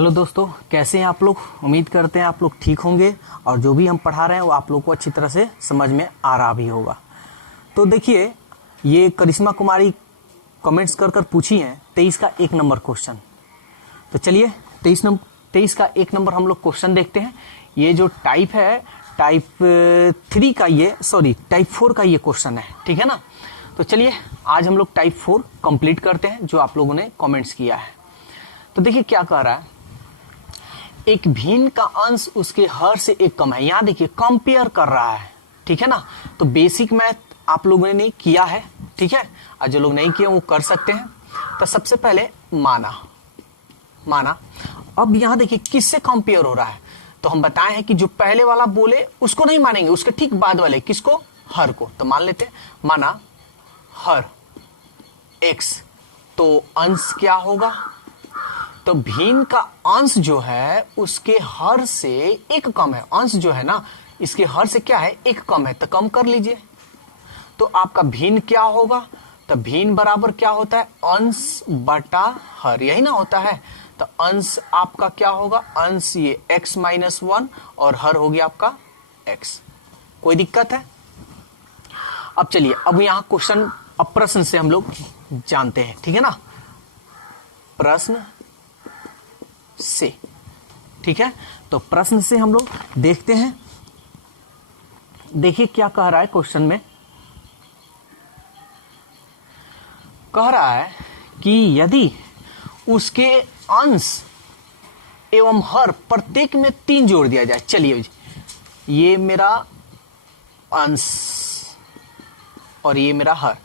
Hello दोस्तों, कैसे हैं आप लोग। उम्मीद करते हैं आप लोग ठीक होंगे और जो भी हम पढ़ा रहे हैं वो आप लोग को अच्छी तरह से समझ में आ रहा भी होगा। तो देखिए, ये करिश्मा कुमारी कमेंट्स कर कर पूछी हैं 23 का 1 नंबर क्वेश्चन। तो चलिए 23 का 1 नंबर हम लोग क्वेश्चन देखते हैं। ये जो टाइप है, टाइप 3 का टाइप 4 का ये क्वेश्चन है, ठीक है ना। तो चलिए आज हम लोग टाइप 4 कंप्लीट करते हैं जो आप लोगों ने कमेंट्स किया है। तो देखिए क्या कह रहा है, एक भिन्न का अंश उसके हर से एक कम है। यहां देखिए कंपेयर कर रहा है, ठीक है ना। तो बेसिक मैथ आप लोगों ने किया है, ठीक है, और जो लोग नहीं किए वो कर सकते हैं। तो सबसे पहले माना। अब यहां देखिए किससे कंपेयर हो रहा है, तो हम बताए हैं कि जो पहले वाला बोले उसको नहीं मानेंगे, उसके ठीक बाद वाले किसको, हर को। तो मान लेते हैं, माना हर x, तो अंश क्या होगा, तो भिन्न का अंश जो है उसके हर से एक कम है। अंश जो है ना इसके हर से क्या है, एक कम है, तो कम कर लीजिए। तो आपका भिन्न क्या होगा, तो भिन्न बराबर क्या होता है, अंश बटा हर, यही ना होता है। तो अंश आपका क्या होगा, अंश ये x-1 और हर हो गया आपका x। कोई दिक्कत है। अब चलिए, अब यहां क्वेश्चन, अब प्रश्न से हम लोग जानते हैं, ठीक है ना, प्रश्न से, ठीक है। तो प्रश्न से हम लोग देखते हैं। देखिए क्या कह रहा है क्वेश्चन में, कह रहा है कि यदि उसके अंश एवं हर प्रत्येक में 3 जोड़ दिया जाए। चलिए ये मेरा अंश और ये मेरा हर,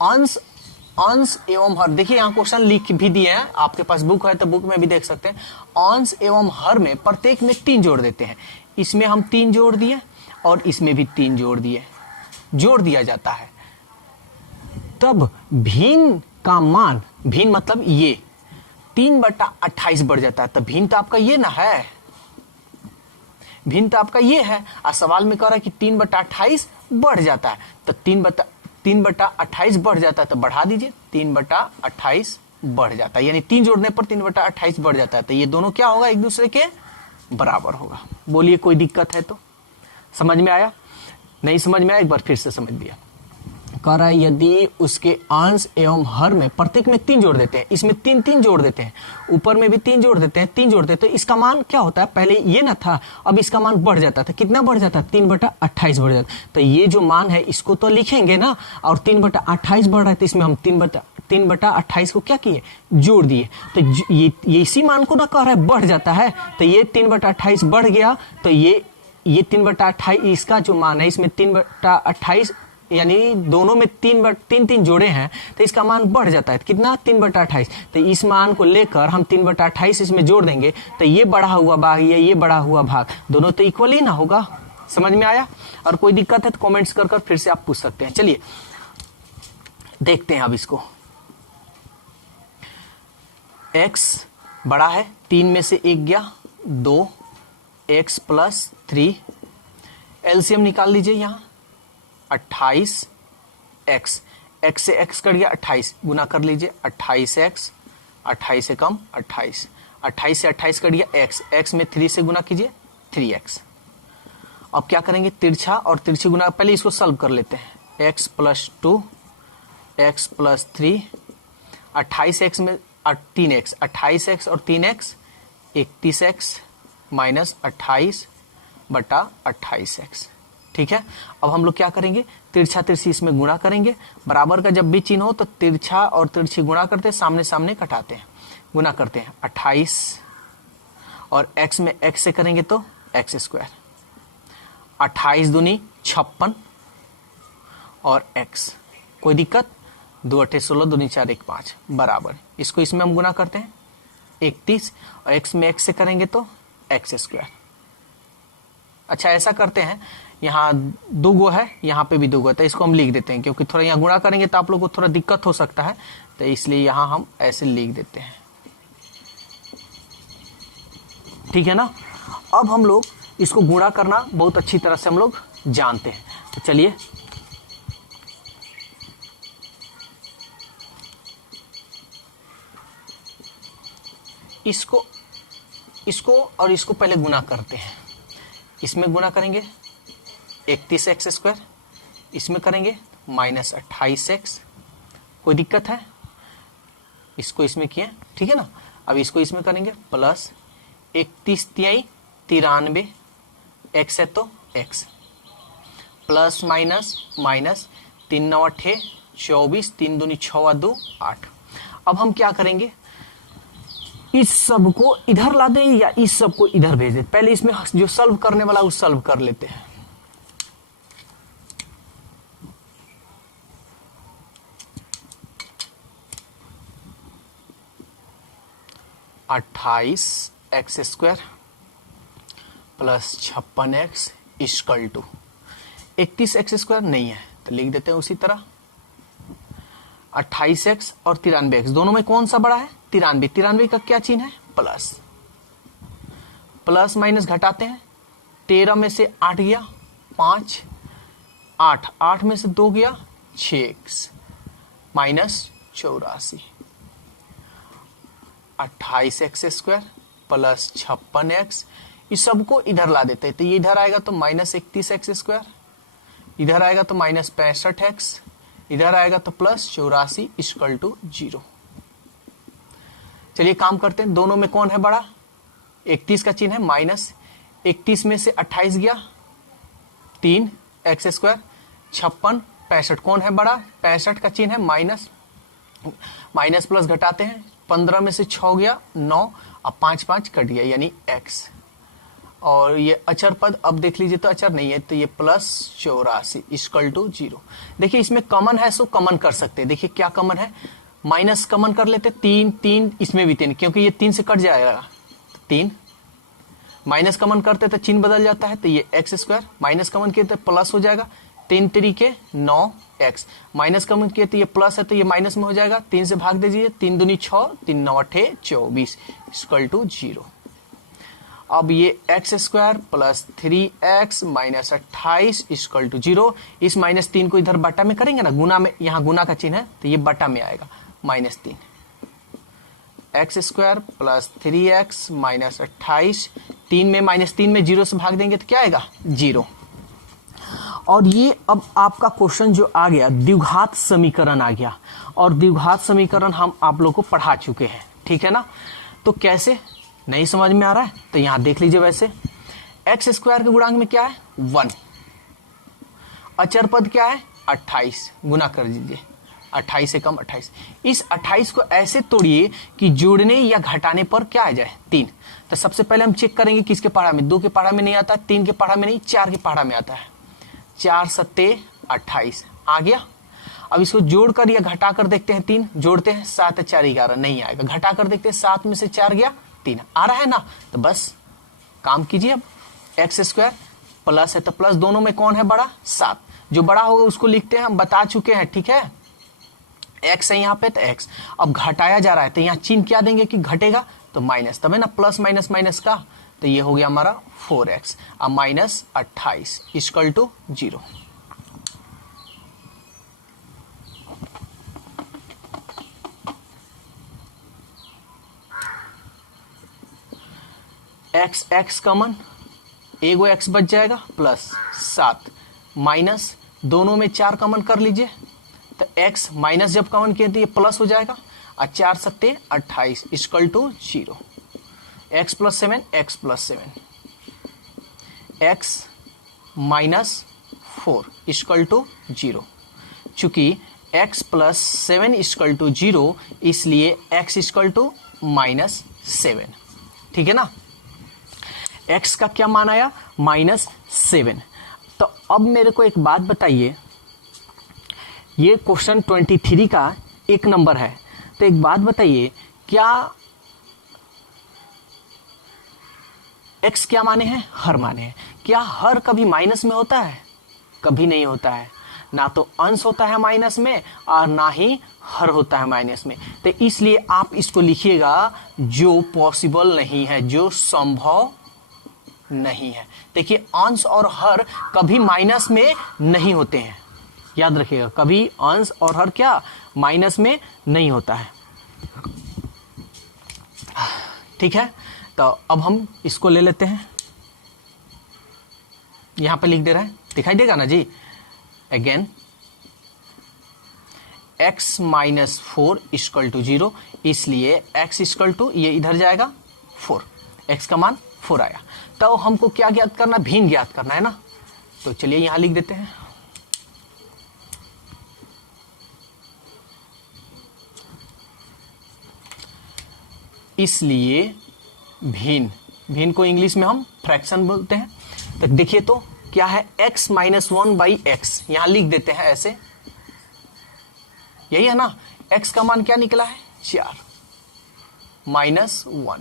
अंश एवं हर। देखिए यहाँ क्वेश्चन लिख भी दिए हैं, आपके पास बुक है तो बुक में भी देख सकते हैं। अंश एवं हर में प्रत्येक में 3 जोड़ देते हैं। इसमें हम 3 जोड़ दिए और इसमें भी 3 जोड़ दिया जाता है। तब भिन्न का मान, भिन्न मतलब ये 3/28 बढ़ जाता है। तो भिन्न तो आपका ये ना है, भिन्न तो आपका ये है, और सवाल में कह रहा है कि 3/28 बढ़ जाता है। तो 3/28 बढ़ जाता है, तो बढ़ा दीजिए, 3/28 बढ़ जाता है, यानी 3 जोड़ने पर 3/28 बढ़ जाता है। तो ये दोनों क्या होगा, एक दूसरे के बराबर होगा। बोलिए कोई दिक्कत है तो। समझ में आया, नहीं समझ में आया एक बार फिर से समझ लिया। कह रहा है यदि उसके अंश एवं हर में प्रत्येक में 3 जोड़ देते हैं, इसमें 3 जोड़ देते हैं, ऊपर में भी 3 जोड़ देते हैं, 3 जोड़ देते हैं, इसका मान क्या होता है, पहले ये ना था, अब इसका मान बढ़ जाता था। कितना बढ़ जाता है, 3/28 बढ़ जाता है। तो ये जो मान है इसको तो लिखेंगे ना, और 3/28 बढ़ रहा है तो इसमें हम 3/28 को क्या किए, जोड़ दिए। तो ये इसी मान को ना कह रहा है बढ़ जाता है। तो ये 3/28 बढ़ गया, तो ये 3/28 इसका जो मान है, इसमें 3/28 यानी दोनों में 3 जोड़े हैं, तो इसका मान बढ़ जाता है। कितना, 3/28। तो इस मान को लेकर हम 3/28 इसमें जोड़ देंगे, तो ये बढ़ा हुआ भाग ये बढ़ा हुआ भाग, दोनों तो इक्वल ही ना होगा। समझ में आया। और कोई दिक्कत है तो कमेंट्स कर फिर से आप पूछ सकते हैं। चलिए देखते हैं अब इसको। x बड़ा है, 3 में से 1 गया 2, x + 3, एलसीएम निकाल लीजिए। यहाँ 28x, x से x कट गया, 28 गुना कर लीजिए, 28x, 28 से कम 28, 28 से 28 कट गया, x में 3 से गुना कीजिए, 3x। अब क्या करेंगे, तिरछा और तिरछी गुना, पहले इसको सॉल्व कर लेते हैं। x + 2, x + 3, 28x में 3x, 28x और 3x 31x माइनस 28/28x, ठीक है। अब हम लोग क्या करेंगे, तिरछा तिरछी इसमें गुणा करेंगे। बराबर का जब भी चिन्ह हो तो तिरछा और तिरछी गुणा करते हैं, सामने सामने कटाते हैं, गुना करते हैं। 28 और x में x से करेंगे तो x², 28 दूनी 56 और x। कोई दिक्कत, 2 8 16, 2 4 1 5 बराबर। इसको इसमें हम गुना करते हैं 31, और x में x से करेंगे तो x²। अच्छा ऐसा करते हैं, यहाँ 2 गो है, यहाँ पे भी 2 गो है, तो इसको हम लिख देते हैं, क्योंकि थोड़ा यहाँ गुणा करेंगे तो आप लोग को थोड़ा दिक्कत हो सकता है, तो इसलिए यहाँ हम ऐसे लिख देते हैं, ठीक है ना। अब हम लोग इसको गुणा करना बहुत अच्छी तरह से हम लोग जानते हैं। तो चलिए इसको इसको और इसको पहले गुना करते हैं। इसमें गुना करेंगे 31x², इसमें करेंगे -28x। कोई दिक्कत है? इसको इसमें किए, ठीक है ना। अब इसको इसमें करेंगे प्लस 31 तिहाई 93, x है तो x, प्लस माइनस माइनस 3 9 8 24, 3 दूनी 6 2 8। अब हम क्या करेंगे, इस सब को इधर ला दें या इस सब को इधर भेज दें। पहले इसमें जो सॉल्व करने वाला वो सॉल्व कर लेते हैं। (28x² + 56x = 31x² नहीं है तो लिख देते हैं उसी तरह। 28x और 93x दोनों में कौन सा बड़ा है? 93। 93 का क्या चिन्ह है? प्लस। प्लस माइनस घटाते हैं, 13 में से 8 गया 5, 8 में से 2 गया 6x -84। 28x² + 56x, इस सबको इधर ला देते हैं तो ये इधर आएगा तो -31x², इधर आएगा तो -65x, इधर आएगा तो +84 = 0। चलिए काम करते हैं, दोनों में कौन है बड़ा? 31 का चिन्ह है माइनस, 31 में से 28 गया 3x², 56 65 कौन है बड़ा? 65 का चिन्ह है माइनस, माइनस प्लस घटाते हैं, 15 में से 6 गया 9, अब 5 5 कट गया यानी x। और ये अचर पद अब देख लीजिए तो अचर नहीं है तो ये +84 = 0। देखिए इसमें कॉमन है सो कॉमन कर सकते हैं। देखिए क्या कॉमन है, माइनस कॉमन कर लेते, 3 3 इसमें भी 3 क्योंकि ये 3 से कट जाएगा 3, माइनस कॉमन करते तो चिन्ह बदल जाता है तो ये x², माइनस कॉमन किए तो प्लस हो जाएगा, 3 3 9x, माइनस कॉमन किए तो ये प्लस है तो ये माइनस में हो जाएगा, 3 से भाग दीजिए, 3 दूनी 6, 3 9 8 24 = 0। अब ये x² + 3x - 28 = 0। इस -3 को इधर बटा में करेंगे ना, गुना में, यहाँ गुना का चिन्ह है तो ये बटा में आएगा -3। x² + 3x - 28, 3 में -3 में 0 से भाग देंगे तो क्या आएगा? 0। और ये अब आपका क्वेश्चन जो आ गया द्विघात समीकरण आ गया, और द्विघात समीकरण हम आप लोग को पढ़ा चुके हैं, ठीक है ना। तो कैसे, नहीं समझ में आ रहा है तो यहां देख लीजिए। वैसे x² के गुणांक में क्या है? 1, अचर पद क्या है? 28, गुना कर दीजिए, 28 से कम 28। इस 28 को ऐसे तोड़िए कि जोड़ने या घटाने पर क्या आ जाए? 3। तो सबसे पहले हम चेक करेंगे किसके पढ़ा में, 2 के पढ़ा में नहीं आता, 3 के पढ़ा में नहीं, 4 के पढ़ा में आता है। 4 7 28 आ गया। अब इसको जोड़कर या घटाकर देखते हैं, 3 जोड़ते हैं 7 4 11 नहीं आएगा, घटाकर देखते हैं 7 में से 4 गया 3 आ रहा है ना। तो बस काम कीजिए, अब x² प्लस है तो प्लस, दोनों में कौन है बड़ा? 7। जो बड़ा होगा उसको लिखते हैं, हम बता चुके हैं, ठीक है। x है यहाँ पे तो x, अब घटाया जा रहा है तो यहाँ चिन्ह क्या देंगे कि घटेगा तो माइनस, तब है ना, प्लस माइनस माइनस का, तो ये हो गया हमारा 4x। अब -28 = 0। x कॉमन, एगो x बच जाएगा, प्लस 7 माइनस, दोनों में 4 कॉमन कर लीजिए तो x माइनस जब कॉमन किए तो ये प्लस हो जाएगा, और 4 7 28 = 0। x + 7 x + 7, x - 4 = 0। चूंकि x + 7 = 0 इसलिए x = -7, ठीक है ना। x का क्या मान आया? -7। तो अब मेरे को एक बात बताइए, ये क्वेश्चन 23 का 1 नंबर है, तो एक बात बताइए, क्या x क्या माने हैं? हर माने हैं। क्या हर कभी माइनस में होता है? कभी नहीं होता है, ना तो अंश होता है माइनस में और ना ही हर होता है माइनस में। तो इसलिए आप इसको लिखिएगा जो पॉसिबल नहीं है, जो संभव नहीं है। देखिए अंश और हर कभी माइनस में नहीं होते हैं, याद रखिएगा, कभी अंश और हर क्या माइनस में नहीं होता है, ठीक है। तो अब हम इसको ले लेते हैं, यहां पे लिख दे रहा है, दिखाई देगा ना जी। Again x minus 4 equal to 0, इसलिए x इक्वल टू ये इधर जाएगा 4, x का मान 4 आया। तो हमको क्या ज्ञात करना, भिन्न ज्ञात करना है ना। तो चलिए यहां लिख देते हैं, इसलिए भिन्न को इंग्लिश में हम फ्रैक्शन बोलते हैं। तो देखिए तो क्या है, x माइनस 1 बाई एक्स, यहां लिख देते हैं ऐसे, यही है ना। x का मान क्या निकला है, 4 माइनस 1,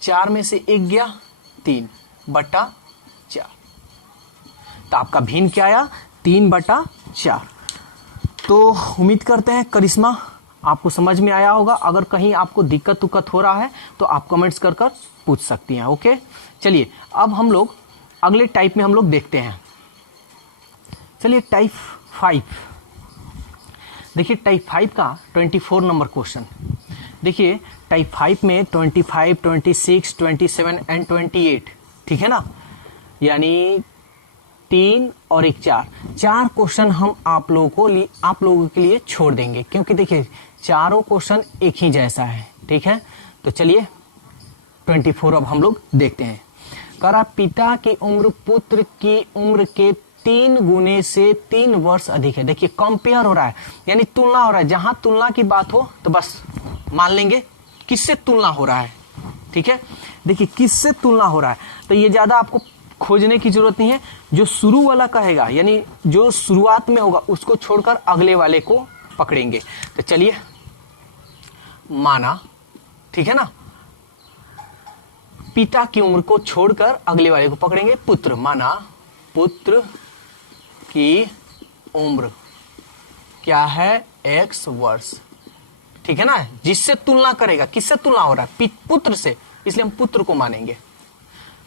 4 में से 1 गया 3 बटा 4, तो आपका भिन्न क्या आया, 3 बटा 4। तो उम्मीद करते हैं करिश्मा आपको समझ में आया होगा। अगर कहीं आपको दिक्कत उक्कत हो रहा है तो आप कमेंट्स कर पूछ सकती हैं। ओके, चलिए अब हम लोग अगले टाइप में हम लोग देखते हैं। चलिए टाइप 5, देखिए टाइप 5 का 24 नंबर क्वेश्चन। देखिए टाइप 5 में 25, 26, 27 एंड 28, ठीक है ना, यानी 3 और 1 4 क्वेश्चन हम आप लोगों के लिए छोड़ देंगे, क्योंकि देखिए चारों क्वेश्चन एक ही जैसा है, ठीक है। तो चलिए 24 अब हम लोग देखते हैं। करा पिता की उम्र पुत्र की उम्र के 3 गुने से 3 वर्ष अधिक है। देखिए कंपेयर हो रहा है, यानी तुलना हो रहा है। जहां तुलना की बात हो तो बस मान लेंगे किससे तुलना हो रहा है, ठीक है। देखिए किससे तुलना हो रहा है, तो ये ज्यादा आपको खोजने की जरूरत नहीं है। जो शुरू वाला कहेगा, यानी जो शुरुआत में होगा उसको छोड़कर अगले वाले को पकड़ेंगे। तो चलिए माना, ठीक है ना, पिता की उम्र को छोड़कर अगले वाले को पकड़ेंगे, पुत्र। माना पुत्र की उम्र क्या है, x वर्ष, ठीक है ना। जिससे तुलना करेगा, किससे तुलना हो रहा है, पुत्र से, इसलिए हम पुत्र को मानेंगे।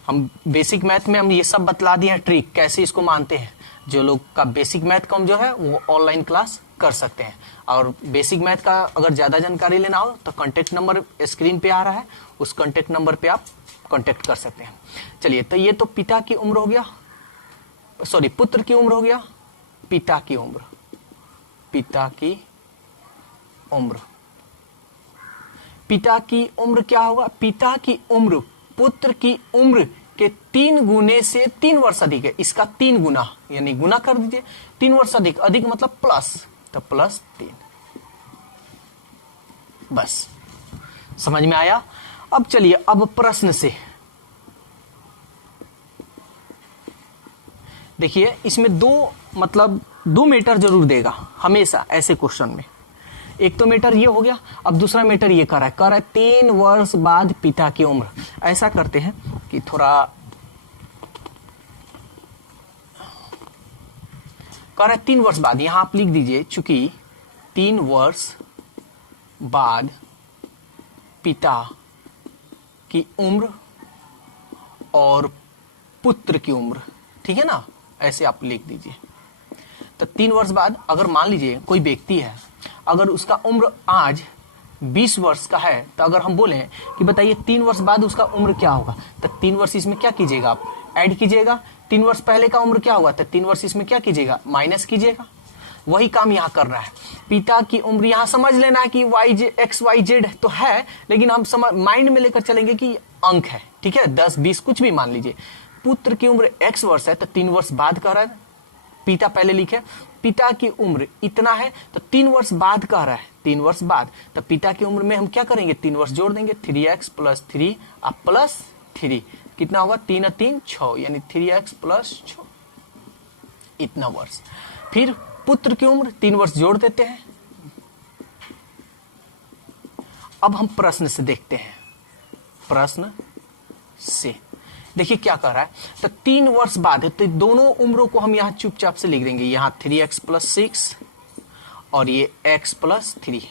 हम बेसिक मैथ में हम ये सब बतला दिए हैं ट्रिक, कैसे इसको मानते हैं। जो लोग का बेसिक मैथ कम जो है वो ऑनलाइन क्लास कर सकते हैं, और बेसिक मैथ का अगर ज्यादा जानकारी लेना हो तो कांटेक्ट नंबर स्क्रीन पे आ रहा है, उस कांटेक्ट नंबर पे आप कांटेक्ट कर सकते हैं। चलिए तो ये तो पिता की उम्र हो गया, सॉरी पुत्र की उम्र हो गया, पिता की उम्र, पिता की उम्र, पिता की उम्र क्या होगा, पिता की उम्र पुत्र की उम्र के 3 गुने से 3 वर्ष अधिक है। इसका 3 गुना, यानी गुना कर दीजिए, 3 वर्ष अधिक, अधिक मतलब प्लस, तो प्लस 3। बस समझ में आया। अब चलिए अब प्रश्न से देखिए, इसमें दो मीटर जरूर देगा हमेशा ऐसे क्वेश्चन में। एक तो मीटर ये हो गया, अब दूसरा मीटर ये कर रहा है 3 वर्ष बाद पिता की उम्र। ऐसा करते हैं कि थोड़ा कर रहा है 3 वर्ष बाद, यहां आप लिख दीजिए, चूंकि 3 वर्ष बाद पिता की उम्र और पुत्र की उम्र, ठीक है ना, ऐसे आप लिख दीजिए। तो 3 वर्ष बाद अगर मान लीजिए कोई व्यक्ति है, अगर उसका उम्र आज 20 वर्ष का है, तो अगर हम बोले कि बताइए 3 वर्ष बाद उसका उम्र क्या होगा, तो 3 वर्ष इसमें क्या कीजिएगा, आप ऐड कीजिएगा। 3 वर्ष पहले का उम्र क्या होगा, तो 3 वर्ष इसमें क्या कीजिएगा, माइनस कीजिएगा। वही काम यहाँ कर रहा है। पिता की उम्र यहाँ समझ लेना है कि एक्स वाई जेड तो है, लेकिन हम माइंड में लेकर चलेंगे कि अंक है, ठीक है, 10 20 कुछ भी मान लीजिए। पुत्र की उम्र x वर्ष है, तो 3 वर्ष बाद कह रहा है, पिता पहले लिखे, पिता की उम्र इतना है तो 3 वर्ष बाद कह रहा है, 3 वर्ष बाद, तो पिता की उम्र में हम क्या करेंगे, 3 वर्ष जोड़ देंगे, 3x प्लस 3 अब प्लस 3 कितना होगा, 3 और 3 6, यानी 3x प्लस 6 इतना वर्ष। फिर पुत्र की उम्र 3 वर्ष जोड़ देते हैं। अब हम प्रश्न से देखते हैं, प्रश्न से देखिए क्या कर रहा है, तो 3 वर्ष बाद है, तो दोनों उम्रों को हम यहाँ चुपचाप से लिख देंगे, यहाँ 3x प्लस 6 और ये x प्लस 3,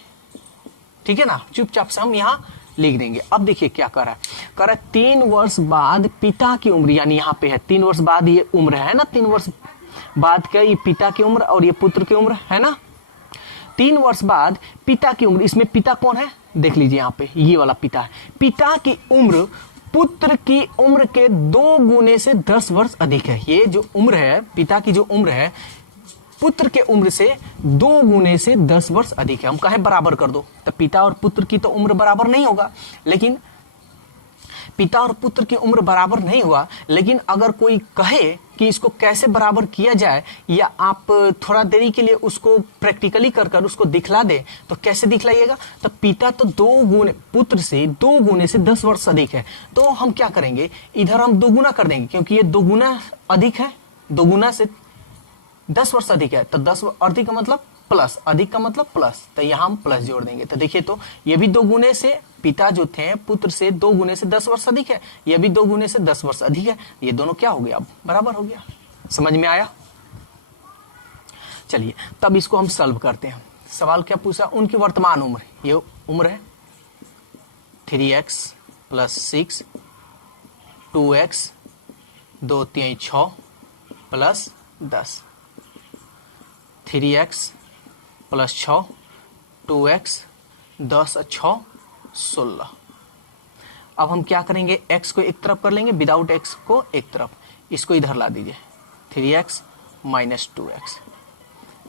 ठीक है ना, चुपचाप से हम यहाँ लिख देंगे। अब देखिए क्या कर रहा है, 3 वर्ष बाद पिता की उम्र, यानी यहाँ पे है 3 वर्ष बाद ये उम्र है ना, 3 वर्ष बाद का ये पिता की उम्र और ये पुत्र की उम्र है ना। 3 वर्ष बाद पिता की उम्र, इसमें पिता कौन है, देख लीजिए यहाँ पे ये वाला पिता है, पिता की उम्र पुत्र की उम्र के 2 गुने से 10 वर्ष अधिक है। ये जो उम्र है, पिता की जो उम्र है पुत्र के उम्र से 2 गुने से 10 वर्ष अधिक है। हम कहे बराबर कर दो, तो पिता और पुत्र की तो उम्र बराबर नहीं होगा, लेकिन पिता और पुत्र की उम्र बराबर नहीं हुआ, लेकिन अगर कोई कहे कि इसको कैसे बराबर किया जाए, या आप थोड़ा देरी के लिए उसको प्रैक्टिकली कर उसको दिखला दे, तो कैसे दिखलाइएगा? तो पिता तो 2 गुने, पुत्र से 2 गुने से 10 वर्ष अधिक है, तो हम क्या करेंगे, इधर हम 2 गुना कर देंगे, क्योंकि ये 2 गुना अधिक है, 2 गुना से 10 वर्ष अधिक है, तो 10 अधिक का मतलब प्लस, अधिक का मतलब प्लस, तो यहाँ हम प्लस जोड़ देंगे। तो देखिए, तो ये भी 2 गुने से, पिता जो थे पुत्र से 2 गुने से 10 वर्ष अधिक है, ये भी 2 गुने से 10 वर्ष अधिक है, ये दोनों क्या हो गया, अब बराबर हो गया। समझ में आया? चलिए तब इसको हम सॉल्व करते हैं। सवाल क्या पूछा, उनकी वर्तमान उम्र, ये उम्र है 3x + 6 2x 2 3 6 + 10, 3x + 6 2x 10 6 16। अब हम क्या करेंगे, x को एक तरफ कर लेंगे, विदाउट x को एक तरफ, इसको इधर ला दीजिए, 3x - 2x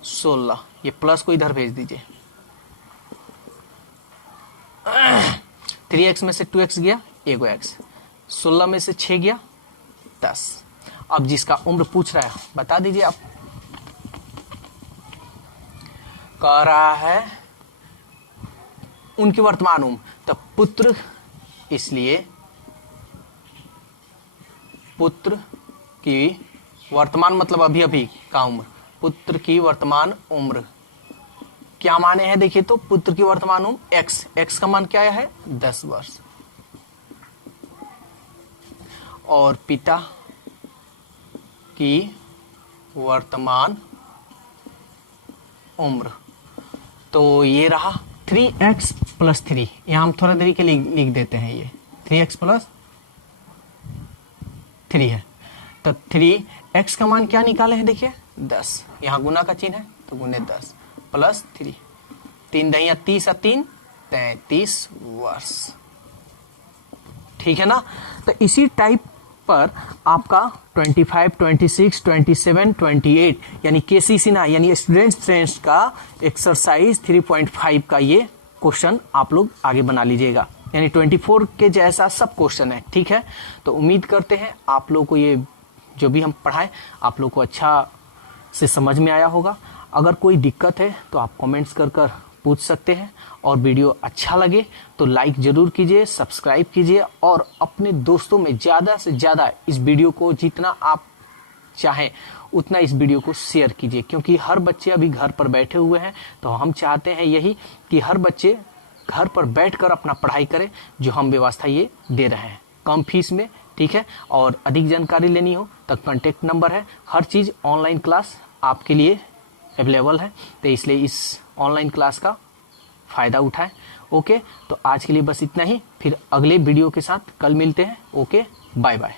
16, ये प्लस को इधर भेज दीजिए, 3x में से 2x गया, एगो x, 16 में से 6 गया 10। अब जिसका उम्र पूछ रहा है बता दीजिए आप। कह रहा है उनकी वर्तमान उम्र, तो पुत्र, इसलिए पुत्र की वर्तमान मतलब अभी अभी का उम्र, पुत्र की वर्तमान उम्र क्या माने हैं, देखिए तो पुत्र की वर्तमान उम्र x का मान क्या है 10 वर्ष, और पिता की वर्तमान उम्र, तो ये रहा 3x + 3, यहां हम थोड़ा देरी के लिए लिख देते हैं, ये 3x + 3 है, तो 3x का मान क्या निकाले हैं, देखिए 10, यहां गुना का चिन्ह है तो गुने 10 + 3, 3 दहिया 30 और 3 33 वर्ष। ठीक है ना? तो इसी टाइप पर आपका 25, 26, 27, 28 यानी केसी सिन्हा यानी स्टूडेंट्स ट्रेंड्स का एक्सरसाइज 3.5 का ये क्वेश्चन आप लोग आगे बना लीजिएगा, यानी 24 के जैसा सब क्वेश्चन है। ठीक है, तो उम्मीद करते हैं आप लोग को ये जो भी हम पढ़ाएं आप लोग को अच्छा से समझ में आया होगा। अगर कोई दिक्कत है तो आप कमेंट्स कर पूछ सकते हैं, और वीडियो अच्छा लगे तो लाइक जरूर कीजिए, सब्सक्राइब कीजिए, और अपने दोस्तों में ज़्यादा से ज़्यादा इस वीडियो को जितना आप चाहें उतना इस वीडियो को शेयर कीजिए, क्योंकि हर बच्चे अभी घर पर बैठे हुए हैं, तो हम चाहते हैं यही कि हर बच्चे घर पर बैठकर अपना पढ़ाई करें, जो हम व्यवस्था ये दे रहे हैं कम फीस में। ठीक है, और अधिक जानकारी लेनी हो तो कॉन्टेक्ट नंबर है, हर चीज़ ऑनलाइन क्लास आपके लिए अवेलेबल है, तो इसलिए इस ऑनलाइन क्लास का फ़ायदा उठाएं। ओके, तो आज के लिए बस इतना ही, फिर अगले वीडियो के साथ कल मिलते हैं। Okay, bye bye.